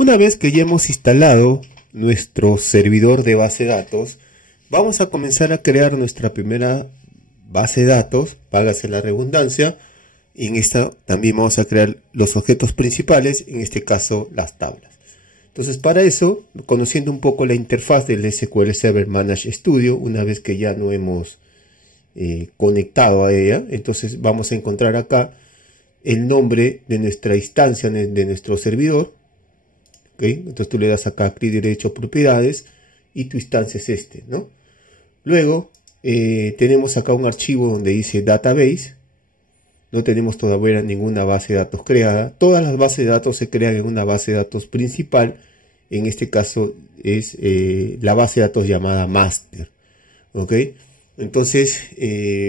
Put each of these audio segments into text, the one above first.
Una vez que ya hemos instalado nuestro servidor de base de datos, vamos a comenzar a crear nuestra primera base de datos, válgase la redundancia. Y en esta también vamos a crear los objetos principales, en este caso las tablas. Entonces, para eso, conociendo un poco la interfaz del SQL Server Managed Studio, una vez que ya no hemos conectado a ella, entonces vamos a encontrar acá el nombre de nuestra instancia, de nuestro servidor. ¿Okay? Entonces tú le das acá clic derecho, propiedades, y tu instancia es este, ¿no? Luego tenemos acá un archivo donde dice database. No tenemos todavía ninguna base de datos creada. Todas las bases de datos se crean en una base de datos principal. En este caso es la base de datos llamada master. ¿Ok? Entonces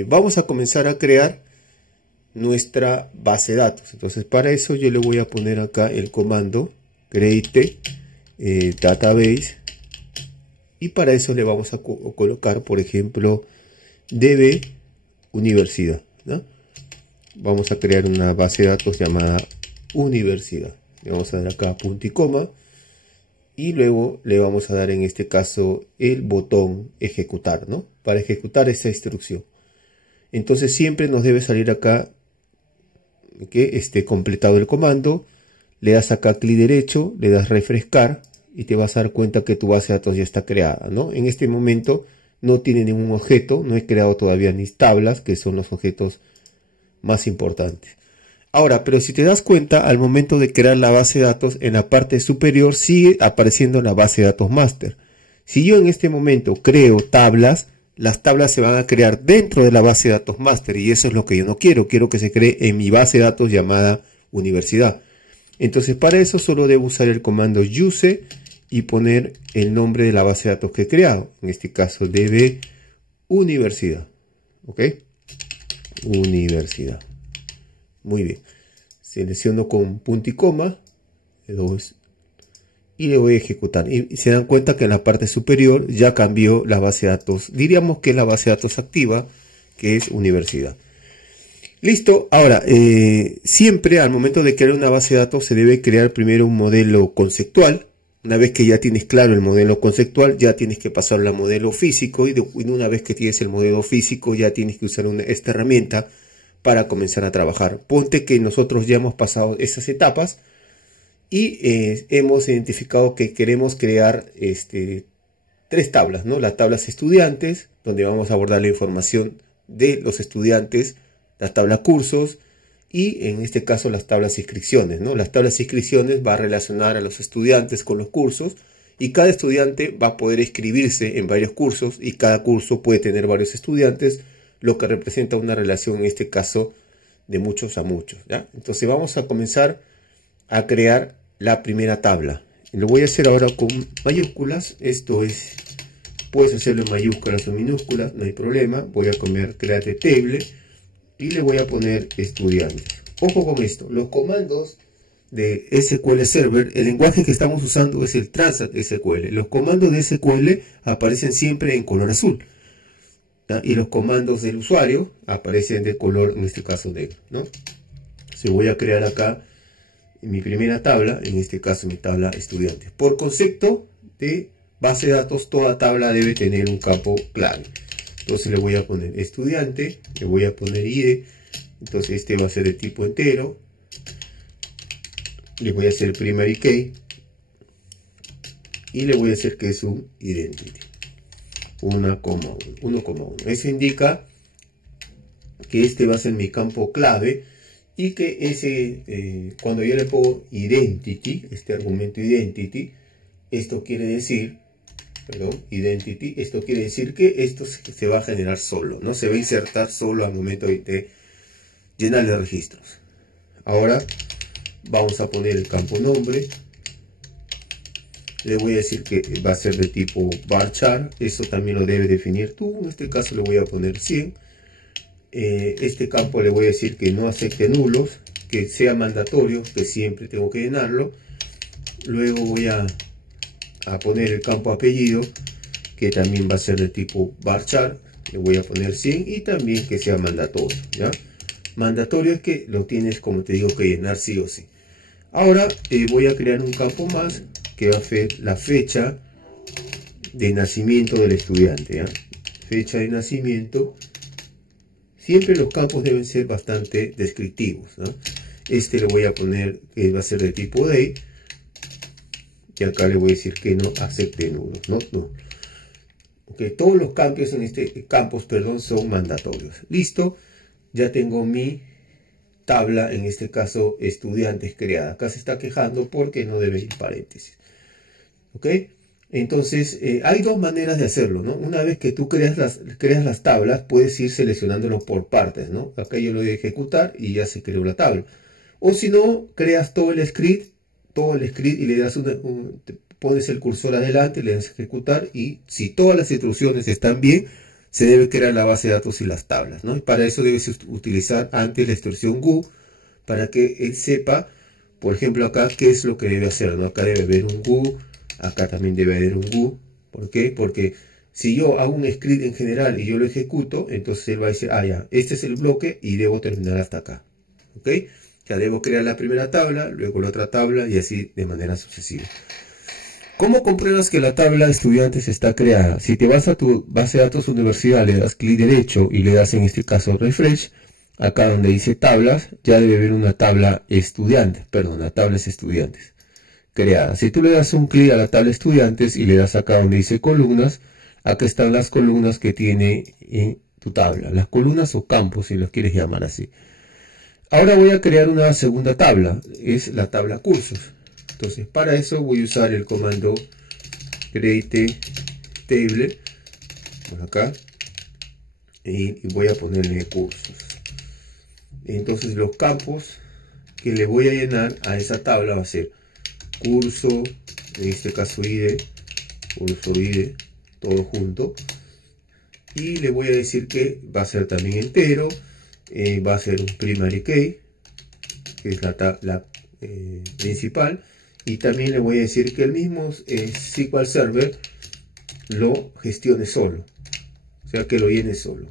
vamos a comenzar a crear nuestra base de datos. Entonces para eso yo le voy a poner acá el comando create database. Y para eso le vamos a colocar, por ejemplo, db universidad, ¿no? Vamos a crear una base de datos llamada universidad. Le vamos a dar acá punto y coma. Y luego le vamos a dar en este caso el botón ejecutar, ¿no? Para ejecutar esta instrucción. Entonces siempre nos debe salir acá que esté completado el comando. Le das acá clic derecho, le das refrescar y te vas a dar cuenta que tu base de datos ya está creada, ¿no? En este momento no tiene ningún objeto, no he creado todavía ni tablas, que son los objetos más importantes. Ahora, pero si te das cuenta, al momento de crear la base de datos, en la parte superior sigue apareciendo la base de datos master. Si yo en este momento creo tablas, las tablas se van a crear dentro de la base de datos master, y eso es lo que yo no quiero. Quiero que se cree en mi base de datos llamada universidad. Entonces para eso solo debo usar el comando use y poner el nombre de la base de datos que he creado. En este caso db universidad. ¿Ok? Universidad. Muy bien. Selecciono con punto y coma. Y le voy a ejecutar. Y se dan cuenta que en la parte superior ya cambió la base de datos. Diríamos que es la base de datos activa, que es universidad. Listo. Ahora, siempre al momento de crear una base de datos se debe crear primero un modelo conceptual. Una vez que ya tienes claro el modelo conceptual, ya tienes que pasarlo al modelo físico, y una vez que tienes el modelo físico ya tienes que usar esta herramienta para comenzar a trabajar. Ponte que nosotros ya hemos pasado esas etapas y hemos identificado que queremos crear tres tablas, ¿no? Las tablas estudiantes, donde vamos a abordar la información de los estudiantes, las tablas cursos, y en este caso las tablas inscripciones, ¿no? Las tablas inscripciones va a relacionar a los estudiantes con los cursos, y cada estudiante va a poder inscribirse en varios cursos, y cada curso puede tener varios estudiantes, lo que representa una relación en este caso de muchos a muchos, ¿ya? Entonces vamos a comenzar a crear la primera tabla. Lo voy a hacer ahora con mayúsculas. Esto es, puedes hacerlo en mayúsculas o minúsculas, no hay problema. Voy a create table y le voy a poner estudiantes. Ojo con esto, los comandos de SQL Server, el lenguaje que estamos usando es el Transact SQL. Los comandos de SQL aparecen siempre en color azul, ¿ya? Y los comandos del usuario aparecen de color, en este caso negro, ¿no? Entonces voy a crear acá mi primera tabla, en este caso mi tabla estudiantes. Por concepto de base de datos, toda tabla debe tener un campo clave. Entonces le voy a poner estudiante, le voy a poner ID, entonces este va a ser de tipo entero, le voy a hacer primary key y le voy a hacer que es un identity, 1,1. Eso indica que este va a ser mi campo clave, y que cuando yo le pongo identity, este argumento identity, esto quiere decir, identity, esto quiere decir que esto se va a generar solo, no se va a insertar solo al momento de llenar los registros. Ahora vamos a poner el campo nombre. Le voy a decir que va a ser de tipo varchar, eso también lo debe definir tú. En este caso le voy a poner 100. Este campo le voy a decir que no acepte nulos, que sea mandatorio, que siempre tengo que llenarlo. Luego voy a poner el campo apellido, que también va a ser de tipo varchar, le voy a poner 100, y también que sea mandatorio, ¿ya? Mandatorio es que lo tienes, como te digo, que llenar sí o sí. Ahora voy a crear un campo más que va a ser la fecha de nacimiento del estudiante, ¿ya? Fecha de nacimiento. Siempre los campos deben ser bastante descriptivos, ¿no? Este le voy a poner que va a ser de tipo day. Y acá le voy a decir que no acepte nulos, ¿no? Okay, todos los campos son mandatorios. Listo, ya tengo mi tabla, en este caso estudiantes creada. Acá se está quejando porque no debe ir paréntesis. ¿Ok? Entonces, hay dos maneras de hacerlo, ¿no? Una vez que tú creas las tablas, puedes ir seleccionándolo por partes, ¿no? Acá yo lo voy a ejecutar y ya se creó la tabla. O si no, creas todo el script y le das pones el cursor adelante, le das a ejecutar, y si todas las instrucciones están bien, se debe crear la base de datos y las tablas, ¿no? Y para eso debes utilizar antes la instrucción GU, para que él sepa, por ejemplo, acá qué es lo que debe hacer, ¿no? Acá debe haber un GU, acá también debe haber un GU. ¿Por qué? Porque si yo hago un script en general y yo lo ejecuto, entonces él va a decir, ah, ya, este es el bloque y debo terminar hasta acá. ¿Ok? Ya debo crear la primera tabla, luego la otra tabla y así de manera sucesiva. ¿Cómo compruebas que la tabla de estudiantes está creada? Si te vas a tu base de datos universidad, le das clic derecho y le das en este caso refresh, acá donde dice tablas, ya debe haber una tabla estudiantes, perdón, la tabla es estudiantes creada. Si tú le das un clic a la tabla estudiantes y le das acá donde dice columnas, acá están las columnas que tiene en tu tabla, las columnas o campos si los quieres llamar así. Ahora voy a crear una segunda tabla, es la tabla cursos. Entonces para eso voy a usar el comando create table, acá, y voy a ponerle cursos. Entonces los campos que le voy a llenar a esa tabla va a ser curso, en este caso ID, curso ID, todo junto. Y le voy a decir que va a ser también entero, va a ser un primary key, que es la tabla principal. Y también le voy a decir que el mismo SQL Server lo gestione solo, o sea que lo llene solo.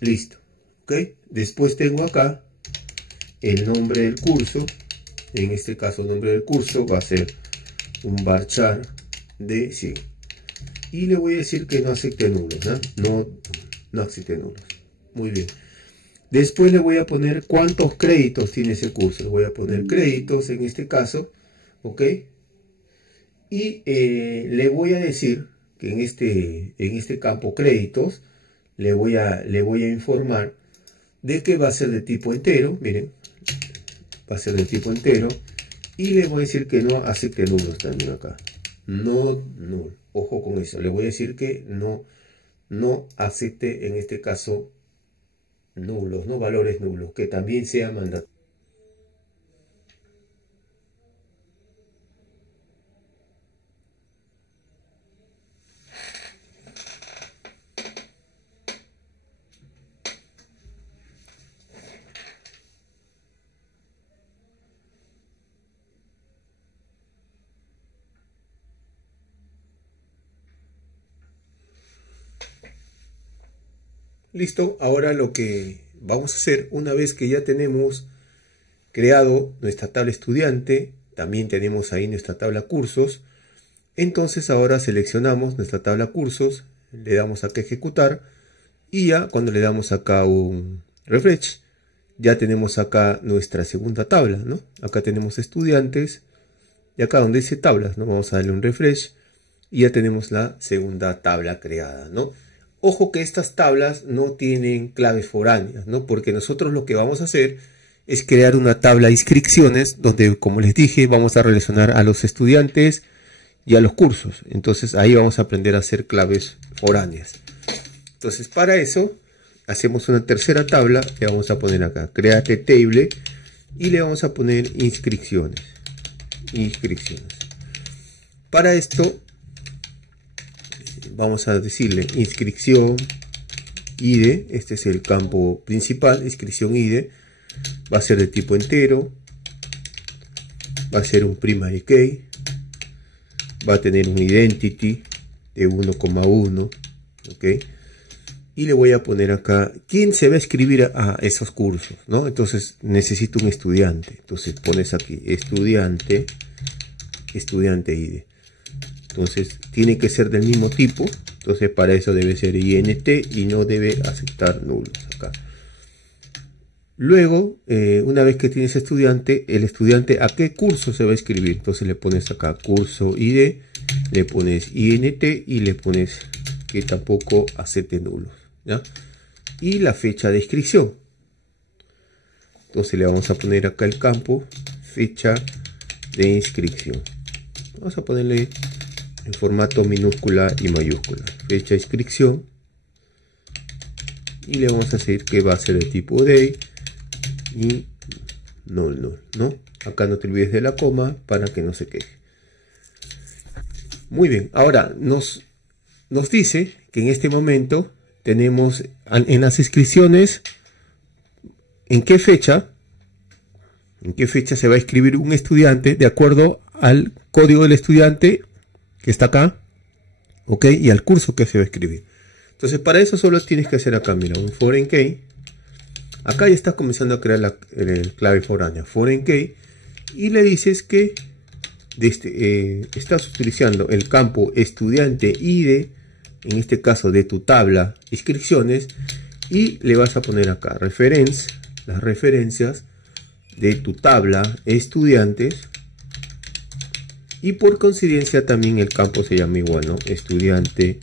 Listo. ¿Ok? Después tengo acá el nombre del curso. En este caso el nombre del curso va a ser un varchar de 100. Y le voy a decir que no acepte nulos, ¿no? No acepte nulos. Muy bien. Después le voy a poner cuántos créditos tiene ese curso. Le voy a poner créditos en este caso. ¿Ok? Y le voy a decir que en este campo créditos le voy a informar de que va a ser de tipo entero. Miren, va a ser de tipo entero. Y le voy a decir que no acepte nulos también acá. No. Ojo con eso. Le voy a decir que no acepte en este caso nulos, no valores nulos, que también sea mandatorio. Listo, ahora lo que vamos a hacer, una vez que ya tenemos creado nuestra tabla estudiante, también tenemos ahí nuestra tabla cursos, entonces ahora seleccionamos nuestra tabla cursos, le damos acá ejecutar, y ya cuando le damos acá un refresh, ya tenemos acá nuestra segunda tabla, ¿no? Acá tenemos estudiantes, y acá donde dice tablas, ¿no? Vamos a darle un refresh, y ya tenemos la segunda tabla creada, ¿no? Ojo que estas tablas no tienen claves foráneas, ¿no? Porque nosotros lo que vamos a hacer es crear una tabla de inscripciones donde, como les dije, vamos a relacionar a los estudiantes y a los cursos. Entonces ahí vamos a aprender a hacer claves foráneas. Entonces para eso hacemos una tercera tabla, le vamos a poner acá create table y le vamos a poner inscripciones. Para esto vamos a decirle inscripción ID, este es el campo principal, inscripción ID, va a ser de tipo entero, va a ser un primary key, va a tener un identity de 1,1, ¿ok? y le voy a poner acá quién se va a inscribir a esos cursos, ¿no? Entonces necesito un estudiante. Entonces pones aquí estudiante ID. Entonces tiene que ser del mismo tipo. Entonces para eso debe ser INT y no debe aceptar nulos acá. Luego, una vez que tienes estudiante, el estudiante a qué curso se va a inscribir. Entonces le pones acá curso ID, le pones INT y le pones que tampoco acepte nulos, ¿ya? Y la fecha de inscripción. Entonces le vamos a poner acá el campo fecha de inscripción. Vamos a ponerle en formato minúscula y mayúscula. Fecha de inscripción. Y le vamos a decir que va a ser de tipo day y null, ¿no? Acá no te olvides de la coma para que no se queje. Muy bien, ahora nos dice que en este momento tenemos en las inscripciones en qué fecha se va a inscribir un estudiante de acuerdo al código del estudiante que está acá, ok, y al curso que se va a escribir. Entonces para eso solo tienes que hacer acá, mira, un foreign key. Acá ya estás comenzando a crear el clave foránea, foreign key, y le dices que estás utilizando el campo estudiante ID, en este caso de tu tabla inscripciones, y le vas a poner acá las referencias de tu tabla estudiantes, y por coincidencia también el campo se llama igual, ¿no? Estudiante,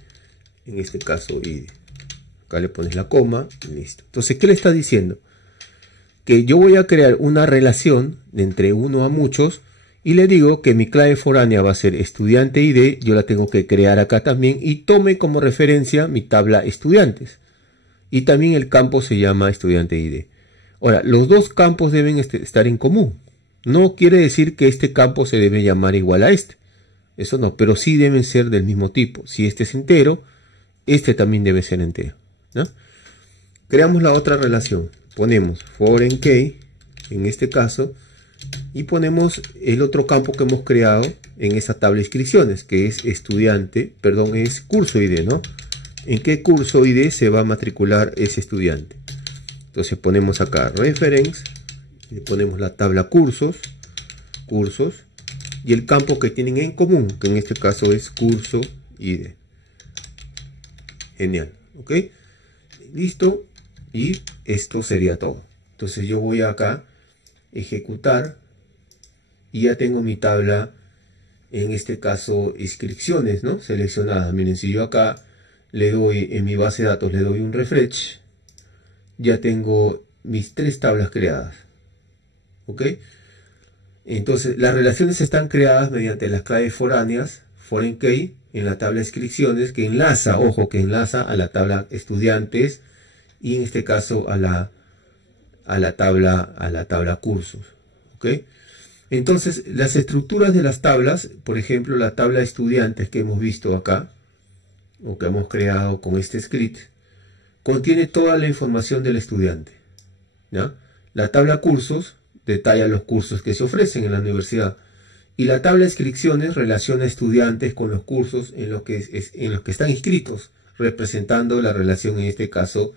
en este caso ID. Acá le pones la coma y listo. Entonces, ¿qué le está diciendo? Que yo voy a crear una relación de entre uno a muchos y le digo que mi clave foránea va a ser estudiante ID. Yo la tengo que crear acá también y tome como referencia mi tabla estudiantes. Y también el campo se llama estudiante ID. Ahora, los dos campos deben estar en común. No quiere decir que este campo se debe llamar igual a este. Eso no, pero sí deben ser del mismo tipo. Si este es entero, este también debe ser entero, ¿no? Creamos la otra relación. Ponemos foreign key, en este caso, y ponemos el otro campo que hemos creado en esa tabla de inscripciones, que es es curso ID, ¿no? ¿En qué curso ID se va a matricular ese estudiante? Entonces ponemos acá reference, le ponemos la tabla cursos, y el campo que tienen en común, que en este caso es curso ID. Genial, ok, listo, y esto sería todo. Entonces yo voy acá ejecutar y ya tengo mi tabla, en este caso inscripciones, ¿no? Seleccionada. Miren, si yo acá le doy en mi base de datos, le doy un refresh, ya tengo mis 3 tablas creadas, ok. Entonces las relaciones están creadas mediante las claves foráneas, foreign key, en la tabla de inscripciones, que enlaza, ojo, que enlaza a la tabla estudiantes y en este caso a la tabla cursos, ¿ok? Entonces las estructuras de las tablas, por ejemplo la tabla estudiantes que hemos visto acá, o que hemos creado con este script, contiene toda la información del estudiante, ¿ya? La tabla cursos detalla los cursos que se ofrecen en la universidad, y la tabla de inscripciones relaciona estudiantes con los cursos en los que están inscritos, representando la relación en este caso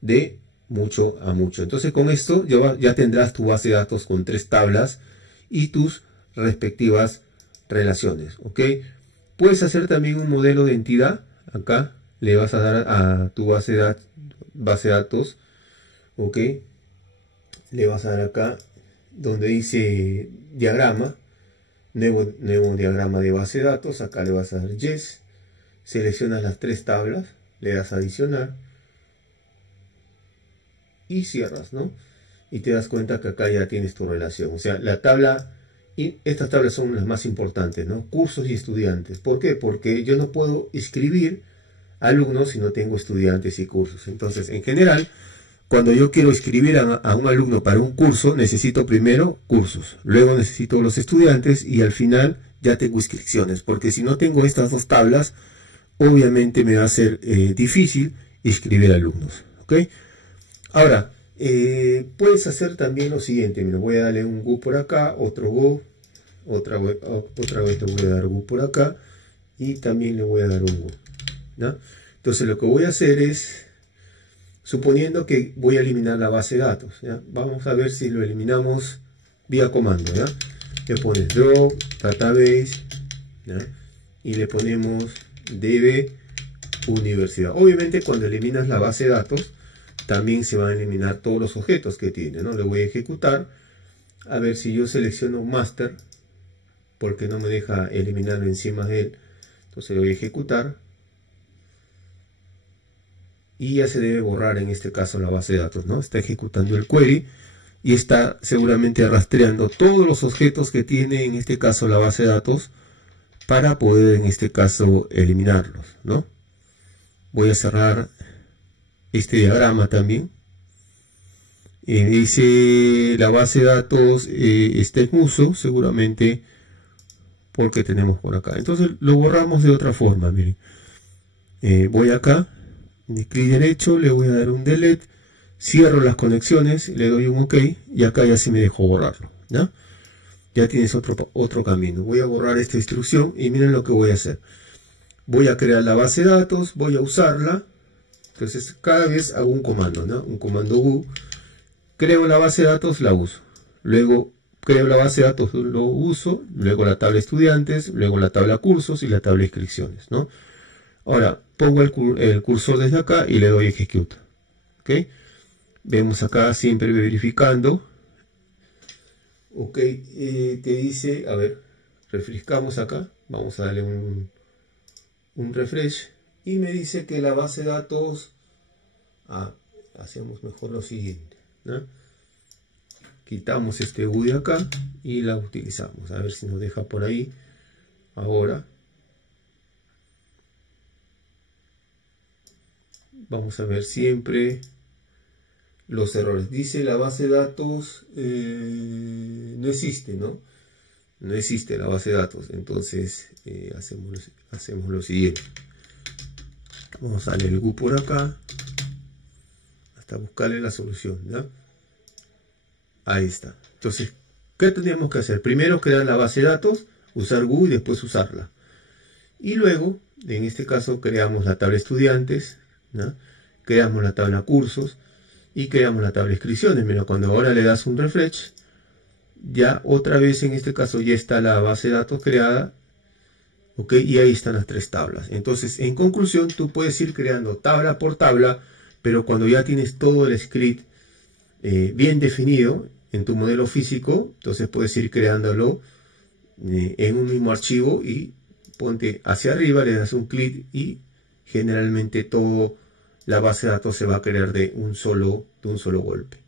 de mucho a mucho. Entonces con esto ya tendrás tu base de datos con 3 tablas y tus respectivas relaciones, ¿ok? Puedes hacer también un modelo de entidad. Acá le vas a dar a tu base de datos, ¿ok? Le vas a dar acá donde dice diagrama, nuevo diagrama de base de datos. Acá le vas a dar yes, seleccionas las 3 tablas, le das a adicionar y cierras, ¿no? Y te das cuenta que acá ya tienes tu relación. O sea, la tabla, y estas tablas son las más importantes, ¿no? Cursos y estudiantes. ¿Por qué? Porque yo no puedo inscribir alumnos si no tengo estudiantes y cursos. Entonces, en general, cuando yo quiero inscribir a un alumno para un curso, necesito primero cursos, luego necesito los estudiantes y al final ya tengo inscripciones. Porque si no tengo estas 2 tablas, obviamente me va a ser difícil inscribir alumnos, ¿ok? Ahora, puedes hacer también lo siguiente. Mira, voy a darle un go por acá, otro go, otra vez te voy a dar go por acá y también le voy a dar un go, ¿no? Entonces lo que voy a hacer es suponiendo que voy a eliminar la base de datos, ¿ya? Vamos a ver si lo eliminamos vía comando, ¿ya? Le pones drop database, ¿ya? Y le ponemos db universidad. Obviamente cuando eliminas la base de datos también se van a eliminar todos los objetos que tiene, ¿no? Le voy a ejecutar a ver si yo selecciono master, porque no me deja eliminarlo encima de él. Entonces le voy a ejecutar y ya se debe borrar en este caso la base de datos, ¿no? Está ejecutando el query y está seguramente rastreando todos los objetos que tiene en este caso la base de datos para poder en este caso eliminarlos, ¿no? Voy a cerrar este diagrama también. Dice la base de datos está en uso, seguramente porque tenemos por acá. Entonces lo borramos de otra forma, miren. Voy acá, de clic derecho, le voy a dar un delete, cierro las conexiones, le doy un OK y acá ya se me dejó borrarlo, ¿no? Ya tienes otro camino. Voy a borrar esta instrucción y miren lo que voy a hacer. Voy a crear la base de datos, voy a usarla. Entonces cada vez hago un comando, ¿no? Un comando U. Creo la base de datos, la uso. Luego creo la base de datos, lo uso. Luego la tabla estudiantes, luego la tabla cursos y la tabla inscripciones, ¿no? Ahora pongo el cursor desde acá y le doy execute. ¿Ok? Vemos acá siempre verificando. Ok, te dice, a ver, refrescamos acá. Vamos a darle un refresh. Y me dice que la base de datos, hacemos mejor lo siguiente, ¿no? Quitamos este U de acá y la utilizamos. A ver si nos deja por ahí. Ahora vamos a ver siempre los errores. Dice la base de datos no existe, ¿no? No existe la base de datos. Entonces hacemos lo siguiente. Vamos a darle el U por acá hasta buscarle la solución, ¿ya? Ahí está. Entonces, ¿qué tendríamos que hacer? Primero crear la base de datos, usar GU y después usarla. Y luego, en este caso, creamos la tabla estudiantes, ¿no? Creamos la tabla cursos y creamos la tabla inscripciones. Mira, cuando ahora le das un refresh, ya otra vez en este caso ya está la base de datos creada. ¿Ok? Y ahí están las tres tablas. Entonces, en conclusión, tú puedes ir creando tabla por tabla, pero cuando ya tienes todo el script bien definido en tu modelo físico, entonces puedes ir creándolo en un mismo archivo y ponte hacia arriba, le das un clic y generalmente toda la base de datos se va a crear de un solo golpe.